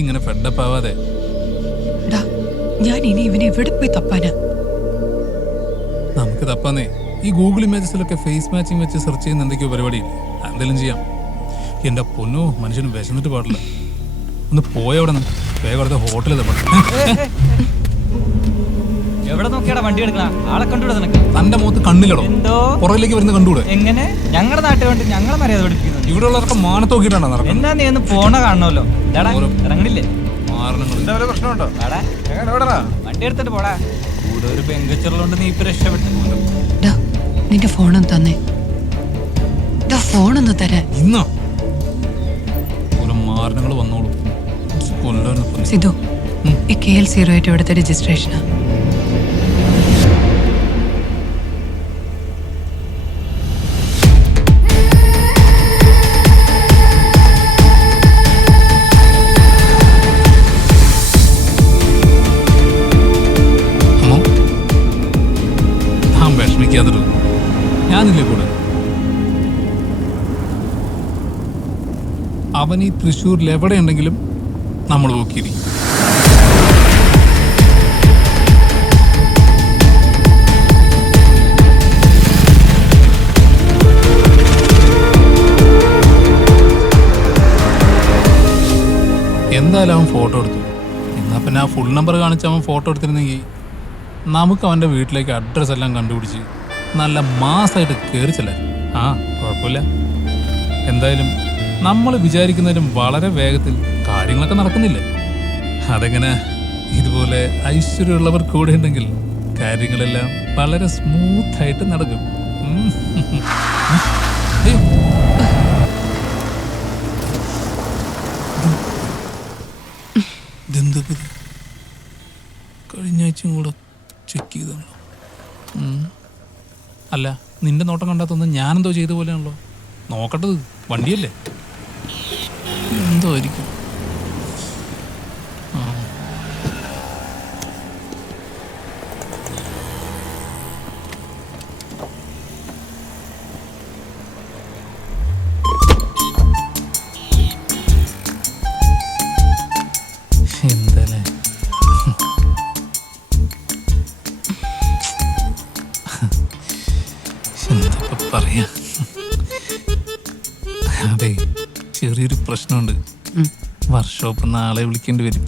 ഇങ്ങനെ ഫെഡപ്പ് ആവാതെ. ഞാൻ ഇനി ഇവനെ എവിടെ പോയി തപ്പാനാ? നമുക്ക് തപ്പാന്നേ. ഈ ഗൂഗിൾ ഇമേജസിലൊക്കെ ഫേസ് മാച്ചിങ് വെച്ച് സെർച്ച് ചെയ്യുന്ന എന്തൊക്കെയോ പരിപാടിയില്ല. എന്തെങ്കിലും ചെയ്യാം. എന്റെ പൊന്നോ, മനുഷ്യന് വിശന്നിട്ട് പാടില്ല. ഒന്ന് പോയവിടെ നിന്ന് വേഗം അടുത്ത ഹോട്ടലിൽ തപ്പണം. എവിടെ നോക്കിയാടാ വണ്ടി എടുക്കണ ആളെ കണ്ടുകൂടെ നിനക്ക്? തന്റെ മുഖത്ത് കണ്ണിലടോ? എന്തോ പുറകിലേക്ക് വരുന്ന കണ്ടുകൂടെ? എങ്ങനെ? ഞങ്ങളുടെ നാട്ടിൽ വേണ്ടി ഞങ്ങളെ മര്യാദ പഠിപ്പിക്കുന്നു. ഇവിടെ ഉള്ളവരൊക്കെ മാനത്ത് നോക്കിയിട്ടാണ് നടക്കുന്നത്. എന്നാ നീ ഒന്ന് പോണ കാണണമല്ലോ. ഇറങ്ങണില്ലേ? പ്രശ്നമുണ്ടോ? വണ്ടി എടുത്തിട്ട് പോടാ. കൂടെ ഒരു പെങ്കച്ചറിലുണ്ട്. നീ ഇപ്പൊ രക്ഷപ്പെട്ടു. നിന്റെ ഫോണൊന്ന് തന്നെ. ഫോണൊന്ന് തരാൻ. ഇന്നോ ഓരോ മാരണങ്ങൾ വന്നോളൂ. സിധു, ഈ KL08 ഇവിടുത്തെ രജിസ്ട്രേഷനാ. വിഷമിക്കാതൊരു ഞാനില്ലേ കൂടെ. അവൻ ഈ തൃശ്ശൂരിൽ എവിടെയുണ്ടെങ്കിലും നമ്മൾ നോക്കിയിരിക്കും. എന്തായാലും അവൻ ഫോട്ടോ എടുത്തു. എന്നാൽ പിന്നെ ആ ഫുൾ നമ്പർ കാണിച്ച് അവൻ ഫോട്ടോ എടുത്തിരുന്നെങ്കിൽ നമുക്ക് അവൻ്റെ വീട്ടിലേക്ക് അഡ്രസ്സ് എല്ലാം കണ്ടുപിടിച്ച് നല്ല മാസമായിട്ട് കയറി ചെല്ലാൻ. കുഴപ്പമില്ല. എന്തായാലും നമ്മൾ വിചാരിക്കുന്നതിലും വളരെ വേഗത്തിൽ കാര്യങ്ങളൊക്കെ നടക്കുന്നില്ലേ? അതെങ്ങനെ? ഇതുപോലെ ഐശ്വര്യമുള്ളവർ കൂടെ ഉണ്ടെങ്കിൽ കാര്യങ്ങളെല്ലാം വളരെ സ്മൂത്തായിട്ട് നടക്കും. കഴിഞ്ഞ ആഴ്ചയും കൂടെ ചെക്ക് ചെയ്താണല്ലോ. അല്ല, നിന്റെ നോട്ടം കണ്ടാത്തൊന്നും ഞാനെന്തോ ചെയ്ത പോലെയാണല്ലോ. നോക്കട്ടത് വണ്ടിയല്ലേ, എന്തോ ആയിരിക്കും. എന്തല്ലേ എന്താ പറയാ. അതെ, ചെറിയൊരു പ്രശ്നമുണ്ട്. വർക്ക്ഷോപ്പ് നാളെ വിളിക്കേണ്ടി വരും.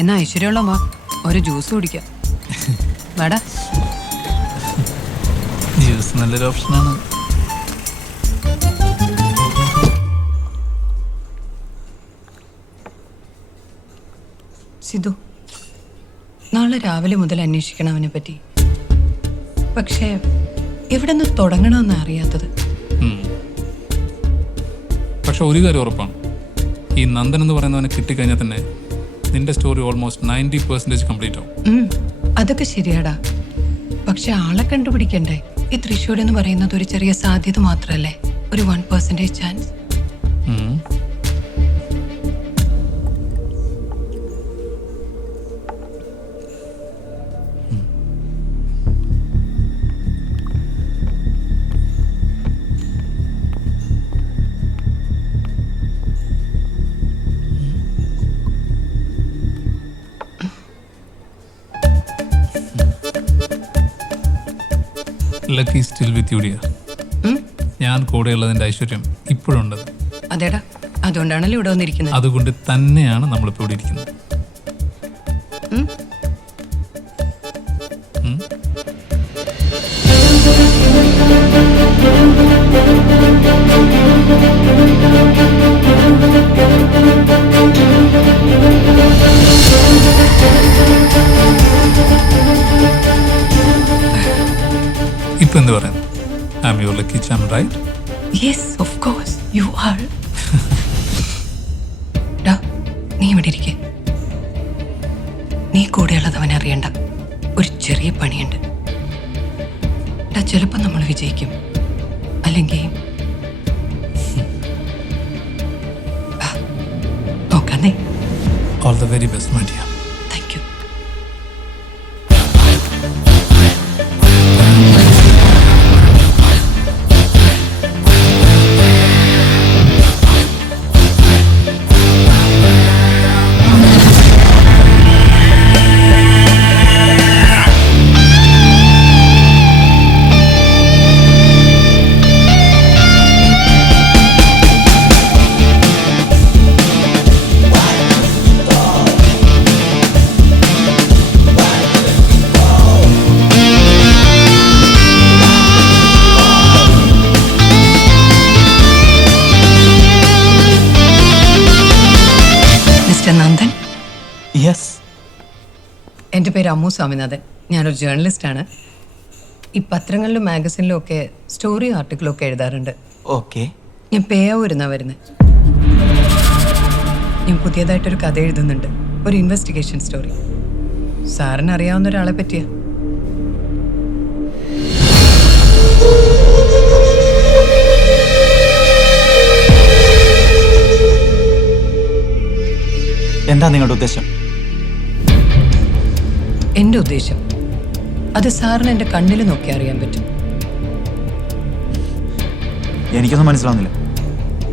എന്നാ ഐശ്വര്യമുള്ള മാ ഒരു ജ്യൂസ് കുടിക്കാം. വേടാ, ജ്യൂസ് നല്ലൊരു ഓപ്ഷനാണ്. സിധു, നാളെ രാവിലെ മുതൽ അന്വേഷിക്കണം അവനെ പറ്റി. പക്ഷേ എവിടെ നിന്ന് തുടങ്ങണമെന്ന് അറിയാത്തത്. പക്ഷെ ഒരു കാര്യം ഉറപ്പാണ്, ഈ നന്ദൻ എന്ന് പറയുന്നവനെ കിട്ടിക്കഴിഞ്ഞാൽ തന്നെ നിന്റെ സ്റ്റോറി ഓൾമോസ്റ്റ് 90% കംപ്ലീറ്റ് ആവും. അതൊക്കെ ശരിയാടാ, പക്ഷെ ആളെ കണ്ടുപിടിക്കണ്ടേ? ഈ തൃശ്ശൂർ എന്ന് പറയുന്നത് ഒരു ചെറിയ സാധ്യത മാത്രമല്ലേ, ഒരു 1% chance. Lucky still with you dear. ഞാൻ കൂടെയുള്ളതിന്റെ ഐശ്വര്യം ഇപ്പോഴുണ്ട്. അതേടാ, അതുകൊണ്ടാണല്ലോ ഇവിടെ വന്നിരിക്കുന്നത്. അതുകൊണ്ട് തന്നെയാണ് നമ്മളിപ്പോൾ ഇവിടെ ഇരിക്കുന്നത്. ഇപ്പൊ എന്ത് പറയാൻ? I'm your lucky charm, right? Yes, of course, you are. ഡാ, നീ ഇവിടെ ഇരിക്കേ. നീ കൂടെയുള്ളത് അവൻ അറിയണ്ട. ഒരു ചെറിയ പണിയുണ്ട്. ഡാ, ചിലപ്പോൾ നമ്മൾ വിജയിക്കും, അല്ലെങ്കിൽ നോക്കാന്നേ. All the very best, my dear. Thank you. Mister Nandan, yes. എൻ്റെ പേര് അമ്മു സ്വാമിനാഥൻ. ഞാനൊരു ജേർണലിസ്റ്റാണ്. ഈ പത്രങ്ങളിലും മാഗസിനിലും ഒക്കെ സ്റ്റോറി ആർട്ടിക്കിളും ഒക്കെ എഴുതാറുണ്ട്. ഓക്കെ. ഞാൻ പേയാവൂരുന്നാണ് വരുന്നത്. ഞാൻ പുതിയതായിട്ടൊരു കഥ എഴുതുന്നുണ്ട്, ഒരു ഇൻവെസ്റ്റിഗേഷൻ സ്റ്റോറി. സാറിന് അറിയാവുന്ന ഒരാളെ പറ്റിയാ. എന്താ നിങ്ങളുടെ ഉദ്ദേശം? എൻ്റെ ഉദ്ദേശം അത് സാറിന് എൻ്റെ കണ്ണിൽ നോക്കി അറിയാൻ പറ്റും. എനിക്കൊന്നും മനസ്സിലാവുന്നില്ല.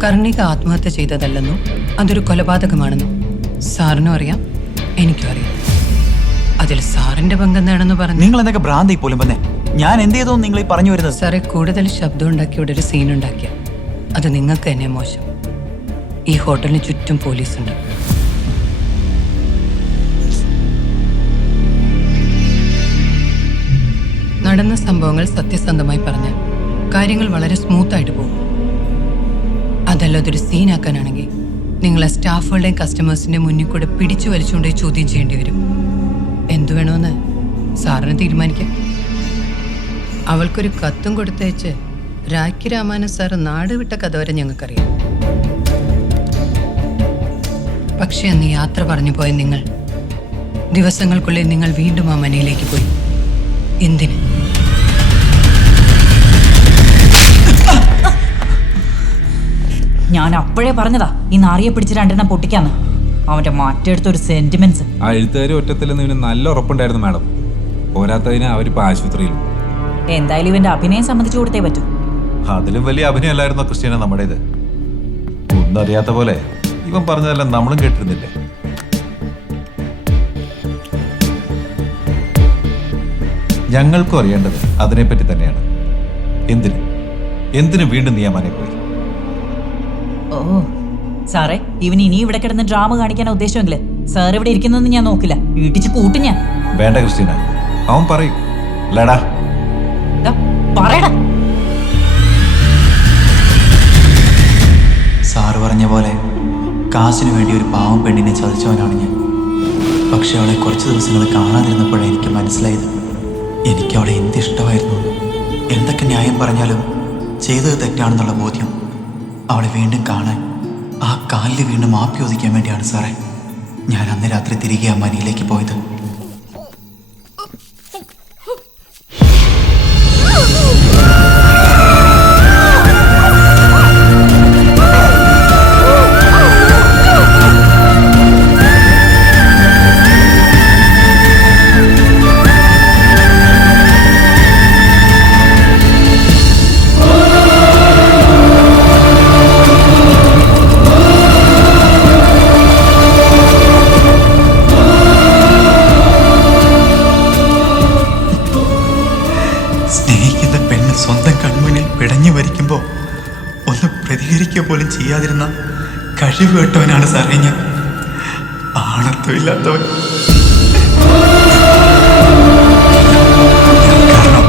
കർണിക ആത്മഹത്യ ചെയ്തതല്ലെന്നും അതൊരു കൊലപാതകമാണെന്നും സാറിനും അറിയാം, എനിക്കും അറിയാം. അതിൽ സാറിന്റെ പങ്ക് എന്താണെന്ന് പറഞ്ഞു. നിങ്ങൾ എന്തൊക്കെ ഭ്രാന്തി പോലും വന്നേ. ഞാൻ എന്ത് ചെയ്തോ നിങ്ങൾ ഈ പറഞ്ഞു വരുന്നത്? സാറെ, കൂടുതൽ ശബ്ദം ഉണ്ടാക്കി ഇവിടെ ഒരു സീൻ ഉണ്ടാക്കിയ അത് നിങ്ങൾക്ക് തന്നെ മോശം. ഈ ഹോട്ടലിന് ചുറ്റും പോലീസുണ്ട്. നടന്ന സംഭവങ്ങൾ സത്യസന്ധമായി പറഞ്ഞാൽ കാര്യങ്ങൾ വളരെ സ്മൂത്തായിട്ട് പോകും. അതല്ല അതൊരു സീനാക്കാനാണെങ്കിൽ നിങ്ങളെ സ്റ്റാഫുകളുടെയും കസ്റ്റമേഴ്സിന്റെ മുന്നിൽ കൂടെ പിടിച്ചു വലിച്ചുകൊണ്ട് ചോദ്യം ചെയ്യേണ്ടി വരും. എന്തു വേണമെന്ന് സാറിന് തീരുമാനിക്കാം. അവൾക്കൊരു കത്തും കൊടുത്തയച്ച് രാഖി രാമാനൻ സാറ് നാട് വിട്ട കഥ വരെ ഞങ്ങൾക്കറിയാം. പക്ഷെ അന്ന് യാത്ര പറഞ്ഞു പോയ നിങ്ങൾ, ദിവസങ്ങൾക്കുള്ളിൽ നിങ്ങൾ വീണ്ടും ആ മനയിലേക്ക് പോയി. എന്തിന്? ഞാൻ അപ്പോഴേ പറഞ്ഞതാ ഈ നാറിയെ പിടിച്ച് രണ്ടെണ്ണം പൊട്ടിക്കാന്ന്. അവന്റെ മാറ്റെടുത്തൊരു സെന്റിമെന്റ്സ്. ആ എഴുത്തുകാർ ഒറ്റത്തില്ലെന്ന് ഇവന് നല്ല ഉറപ്പുണ്ടായിരുന്നു മാഡം. പോരാത്തതിന് അവരിപ്പോ ആശുപത്രിയിൽ. എന്തായാലും ഇവന്റെ അഭിനയം സംബന്ധിച്ചു കൊടുത്തേ പറ്റൂ. അതിലും വലിയ അഭിനയമല്ലായിരുന്നോ ക്രിസ്ത്യാന നമ്മുടേത്? ഒന്നും അറിയാത്ത പോലെ ഇവൻ പറഞ്ഞതെല്ലാം നമ്മളും കേട്ടിരുന്നില്ലേ? ഞങ്ങൾക്കും അറിയേണ്ടത് അതിനെപ്പറ്റി തന്നെയാണ്. എന്തിന് വീണ്ടും നീ ആ മനയിൽ പോയി? ഓ സാറേ, ഇവൻ ഇനി ഇവിടെ കിടന്ന് ഡ്രാമ കാണിക്കാൻ ഉദ്ദേശമെങ്കില് സാർ ഇവിടെ ഇരിക്കുന്നതെന്ന് ഞാൻ നോക്കില്ല, ഇടിച്ചു കൂട്ടും ഞാൻ. വേണ്ട ക്രിസ്ത്യാന, അവൻ പറയും. ലടാ പറയടാ. സാറ് പറഞ്ഞ പോലെ കാശിനു വേണ്ടി ഒരു പാവം പെണ്ണിനെ ചതിച്ചവനാണ് ഞാൻ. പക്ഷെ അവളെ കുറച്ച് ദിവസങ്ങൾ കാണാതിരുന്നപ്പോഴേ എനിക്ക് മനസ്സിലായത് എനിക്ക് അവളെ എന്തിഷ്ടമായിരുന്നു. എന്തൊക്കെ ന്യായം പറഞ്ഞാലും ചെയ്തത് തെറ്റാണെന്നുള്ള ബോധ്യം. അവളെ വീണ്ടും കാണാൻ, ആ കാലിൽ വീണ്ടും മാപ്പി ചോദിക്കാൻ വേണ്ടിയാണ് സാറേ ഞാൻ അന്ന് രാത്രി തിരികെ ആ മനയിലേക്ക് പോയത്. സ്നേഹിക്കുന്ന പെണ്ണ് സ്വന്തം കൺമുന്നിൽ പിടഞ്ഞു വരിക്കുമ്പോൾ ഒന്ന് പ്രതികരിക്കുക പോലും ചെയ്യാതിരുന്ന കഴിവ് കേട്ടവനാണ് സാറേ ഞാൻ. ആണത്വമില്ലാത്തവൻ. കാരണം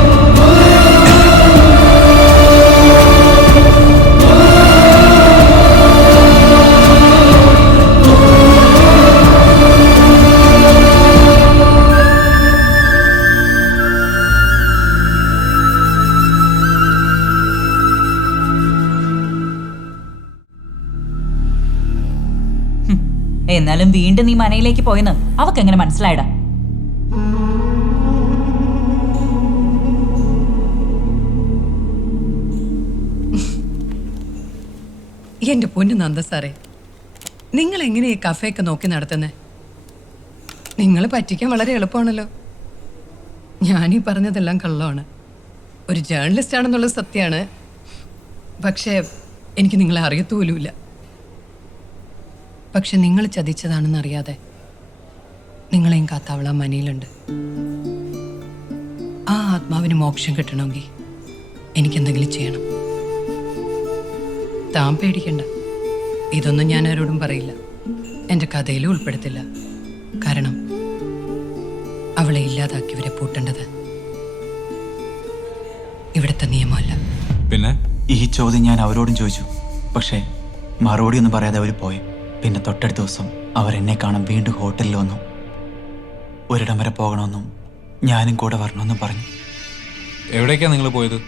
എന്നാലും വീണ്ടും നീ മനയിലേക്ക് പോയെന്ന് അവക്ക് എങ്ങനെ മനസ്സിലായടാ? എന്റെ പൊന്നു നന്ദ സാറേ, നിങ്ങൾ എങ്ങനെ ഈ കഫേയൊക്കെ നോക്കി നടത്തുന്നേ? നിങ്ങൾ പറ്റിക്കാൻ വളരെ എളുപ്പമാണല്ലോ. ഞാനീ പറഞ്ഞതെല്ലാം കള്ളമാണ്. ഒരു ജേർണലിസ്റ്റ് ആണെന്നുള്ളത് സത്യമാണ്. പക്ഷേ എനിക്ക് നിങ്ങളെ അറിയത്തുപോലുമില്ല. പക്ഷെ നിങ്ങൾ ചതിച്ചതാണെന്നറിയാതെ നിങ്ങളെയും കാത്താവള മനയിലുണ്ട്. ആ ആത്മാവിന് മോക്ഷം കിട്ടണമെങ്കിൽ എനിക്കെന്തെങ്കിലും ചെയ്യണം. താൻ പേടിക്കണ്ട, ഇതൊന്നും ഞാൻ ആരോടും പറയില്ല, എൻ്റെ കഥയിലും ഉൾപ്പെടുത്തില്ല. കാരണം അവളെ ഇല്ലാതാക്കിയവരെ പൂട്ടേണ്ടത് ഇവിടുത്തെ നിയമമല്ല. പിന്നെ ഈ ചോദ്യം ഞാൻ അവരോടും ചോദിച്ചു. പക്ഷേ മറുപടി ഒന്നും പറയാതെ അവർ പോയി. പിന്നെ തൊട്ടടുത്ത ദിവസം അവരെന്നെ കാണാൻ വീണ്ടും ഹോട്ടലിൽ വന്നു. ഒരിടം വരെ പോകണമെന്നും ഞാനും കൂടെ വരണമെന്നും പറഞ്ഞു. എവിടേക്കാണ് നിങ്ങൾ പോയത്?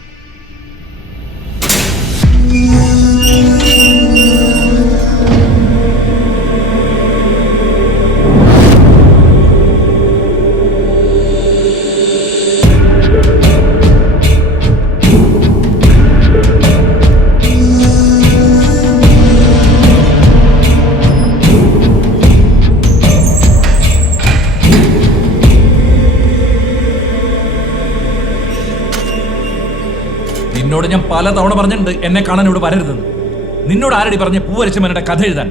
നിന്നോട് ഞാൻ പല തവണ പറഞ്ഞിട്ടുണ്ട് എന്നെ കാണാൻ ഇവിടെ വരരുതെന്ന്. നിന്നോട് ആരടി പറഞ്ഞ പൂവരച്ചമ്മയുടെ കഥ എഴുതാൻ?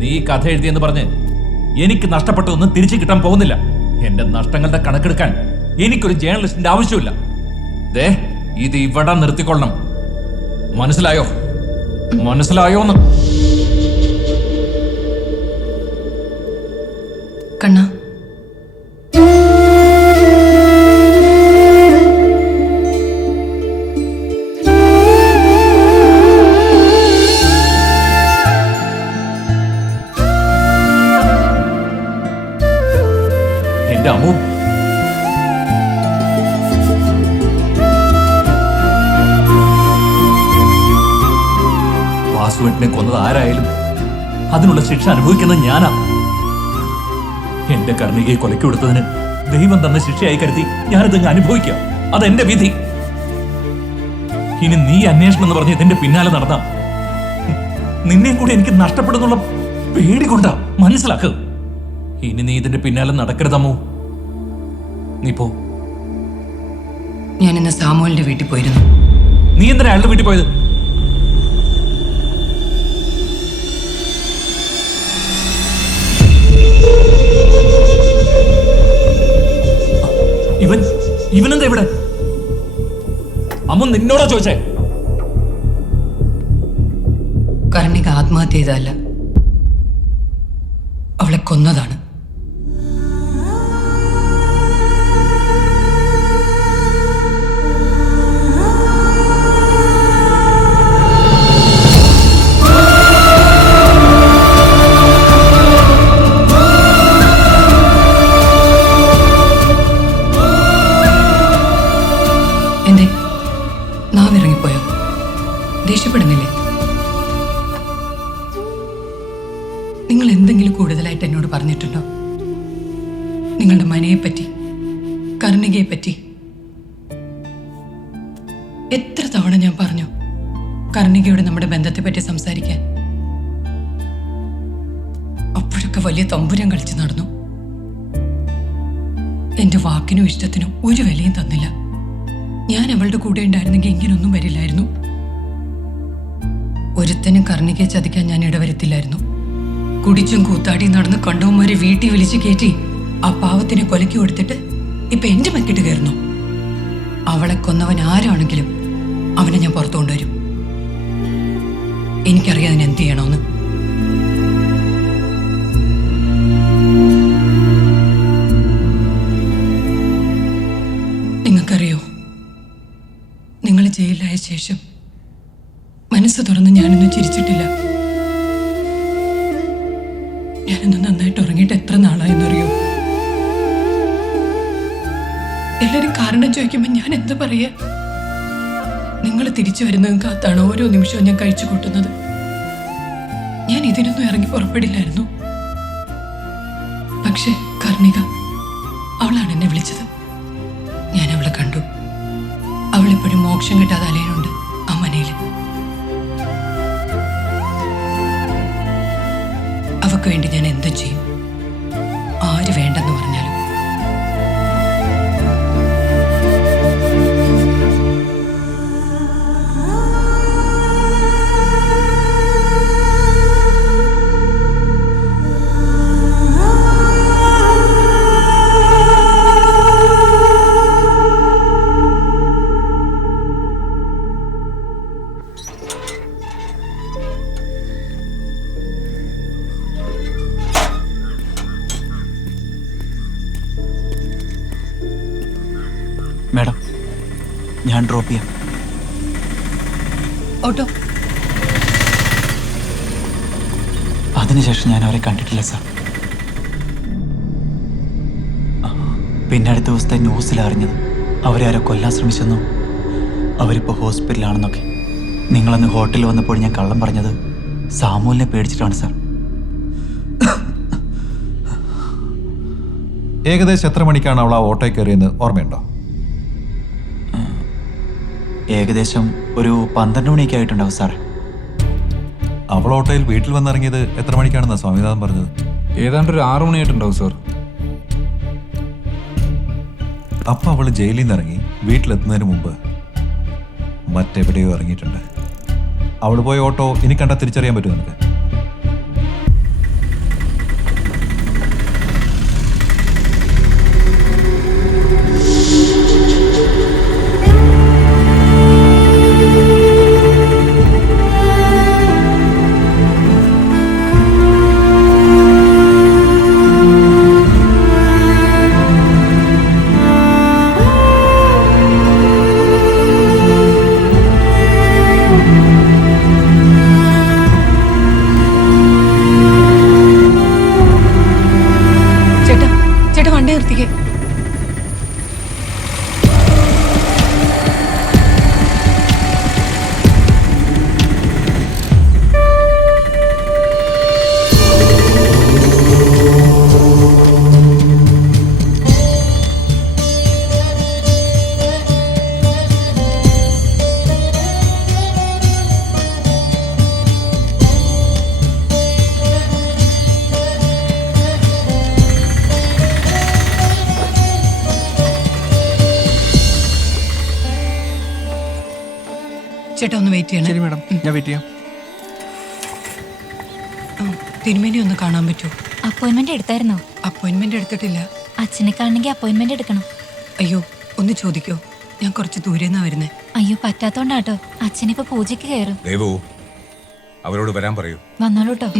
നീ കഥ എഴുതിയെന്ന് പറഞ്ഞ് എനിക്ക് നഷ്ടപ്പെട്ടതൊന്നും തിരിച്ചു കിട്ടാൻ പോകുന്നില്ല. എന്റെ നഷ്ടങ്ങളുടെ കണക്കെടുക്കാൻ എനിക്കൊരു ജേർണലിസ്റ്റിന്റെ ആവശ്യമില്ല. ദേ, ഇത് ഇവിടെ നിർത്തിക്കൊള്ളണം. മനസ്സിലായോ? മനസ്സിലായോന്ന്? കണ്ണ, എന്റെ അമ്മു, വാസുവേട്ടനെ കൊന്നത് ആരായാലും അതിനുള്ള ശിക്ഷ അനുഭവിക്കുന്നത് ഞാനാ. എന്റെ കർണികയെ കൊലയ്ക്ക് കൊടുത്തതിന് ദൈവം തന്ന ശിക്ഷയായി കരുതി ഞാനിതങ്ങ് അനുഭവിക്കാം. അതെന്റെ വിധി. ഇനി നീ അന്വേഷണം എന്ന് പറഞ്ഞ് ഇതിന്റെ പിന്നാലെ നടന്ന നിന്നെയും കൂടി എനിക്ക് നഷ്ടപ്പെടുന്നുള്ള പേടി കൊണ്ടാ. മനസ്സിലാക്ക്. ഇനി നീ ഇതിന്റെ പിന്നാലെ നടക്കരുതമ്മോ. നീ പോ. ഞാൻ ഇന്ന് സാമുവലിന്റെ വീട്ടിൽ പോയിരുന്നു. നീ എന്തിനാ അയാളുടെ വീട്ടിൽ പോയത്? ഇവനെന്താ ഇവിടെ? അമ്മ നിന്നോടാ ചോദിച്ചേ? കർണിക ആത്മഹത്യ ചെയ്തതല്ല, അവളെ കൊന്നതാണ്. എന്തേ, നാവിറങ്ങിപ്പോയോ? ദേഷ്യപ്പെടുന്നില്ലേ? നിങ്ങൾ എന്തെങ്കിലും കൂടുതലായിട്ട് എന്നോട് പറഞ്ഞിട്ടുണ്ടോ? നിങ്ങളുടെ മനയെപ്പറ്റി, കർണികയെപ്പറ്റി എത്ര തവണ ഞാൻ പറഞ്ഞു കർണികയോട് നമ്മുടെ ബന്ധത്തെപ്പറ്റി സംസാരിക്കാൻ? അപ്പോഴൊക്കെ വലിയ തമ്പുരം കളിച്ച് നടന്നു. എന്റെ വാക്കിനും ഇഷ്ടത്തിനും ഒരു വിലയും തന്നില്ല. ഞാൻ അവളുടെ കൂടെ ഉണ്ടായിരുന്നെങ്കിൽ ഇങ്ങനൊന്നും വരില്ലായിരുന്നു. ഒരുത്തനും കർണികയെ ചതിക്കാൻ ഞാൻ ഇടവരുത്തില്ലായിരുന്നു. കുടിച്ചും കൂത്താടി നടന്ന് കണ്ടവന്മാരെ വീട്ടിൽ വിളിച്ചു കയറ്റി ആ പാവത്തിനെ കൊലയ്ക്ക് കൊടുത്തിട്ട് ഇപ്പൊ എന്റെ മെക്കിട്ട് കയറുന്നു. അവളെ കൊന്നവൻ ആരാണെങ്കിലും അവനെ ഞാൻ പുറത്തു കൊണ്ടുവരും. എനിക്കറിയാം അതിന് എന്ത് ചെയ്യണമെന്ന്. നിങ്ങൾക്കറിയോ, നിങ്ങൾ ജയിലിലായ ശേഷം മനസ്സ് തുറന്ന് ഞാനൊന്നും ചിരിച്ചിട്ടില്ല. ഞാനൊന്ന് നന്നായിട്ട് ഉറങ്ങിയിട്ട് എത്ര നാളായെന്നറിയോ? എല്ലാരും കാരണം ചോദിക്കുമ്പോ ഞാൻ എന്താ പറയാ? നിങ്ങൾ തിരിച്ചു വരുന്നതും കാത്താണ് ഓരോ നിമിഷവും ഞാൻ കഴിച്ചു കൂട്ടുന്നത്. ഞാൻ ഇതിനൊന്നും ഇറങ്ങി പുറപ്പെടില്ലായിരുന്നു. പക്ഷെ കർണിക, അവളാണ് എന്നെ വിളിച്ചത്. ഞാൻ അവളെ കണ്ടു. അവളെപ്പോഴും മോക്ഷം കിട്ടാതെ അലയുന്നുണ്ട് ആ മനയില്. അവക്ക് വേണ്ടി ഞാൻ എന്തും ചെയ്യും, ആര് വേണ്ടെന്ന് പറഞ്ഞാലും. മാഡം, ഞാൻ ഡ്രോപ്പ് ചെയ്യാം. ഓട്ടോ. അതിനുശേഷം ഞാൻ അവരെ കണ്ടിട്ടില്ല സാർ. പിന്നെ അടുത്ത ദിവസത്തെ ന്യൂസിൽ അറിഞ്ഞത് അവരെ ആരോ കൊല്ലാൻ ശ്രമിച്ചെന്നും അവരിപ്പോൾ ഹോസ്പിറ്റലാണെന്നൊക്കെ. നിങ്ങളന്ന് ഹോട്ടലിൽ വന്നപ്പോൾ ഞാൻ കള്ളം പറഞ്ഞത് സാമൂലിനെ പേടിച്ചിട്ടാണ് സാർ. ഏകദേശം എത്ര മണിക്കാണ് അവൾ ആ ഓട്ടോയിൽ കയറിയെന്ന് ഓർമ്മയുണ്ടോ? ഏകദേശം ഒരു 12 മണിയൊക്കെ ആയിട്ടുണ്ടാവും സാറേ. അവൾ ഓട്ടോയിൽ വീട്ടിൽ വന്നിറങ്ങിയത് എത്ര മണിക്കാണെന്നാ സ്വാമിനാഥൻ പറഞ്ഞത്? ഏതാണ്ട് ഒരു 6 മണിയായിട്ടുണ്ടാവും സാർ. അപ്പം അവൾ ജയിലിൽ നിന്ന് ഇറങ്ങി വീട്ടിലെത്തുന്നതിന് മുമ്പ് മറ്റെവിടെയോ ഇറങ്ങിയിട്ടുണ്ട്. അവൾ പോയ ഓട്ടോ ഇനി കണ്ടാൽ തിരിച്ചറിയാൻ പറ്റും നിനക്ക്? ചേട്ടാ വണ്ടി നിർത്തിക്കേ. ചേട്ടാ ഒന്ന് വെയിറ്റ് ചെയ്യണം. ശരി മാഡം, ഞാൻ വെയിറ്റ് ചെയ്യാം. തിരുമേനി ഒന്ന് കാണാൻ പറ്റുമോ? അപ്പോയിന്റ്മെന്റ് എടുത്തായിരുന്നോ? അപ്പോയിന്റ്മെന്റ് എടുത്തിട്ടില്ല. അച്ഛനെ കാണണമെങ്കിൽ അപ്പോയിന്റ്മെന്റ് എടുക്കണം. അയ്യോ ഒന്ന് ചോദിക്കോ, ഞാൻ കുറച്ച് ദൂരെന്നാ വരുന്നേ. അയ്യോ പറ്റാത്തോണ്ടാട്ടോ. അച്ഛനിപ്പോ പൂജയ്ക്ക് കയറും. ദേവു അവരോട് വരാൻ പറയൂ. വന്നോളൂട്ടോ.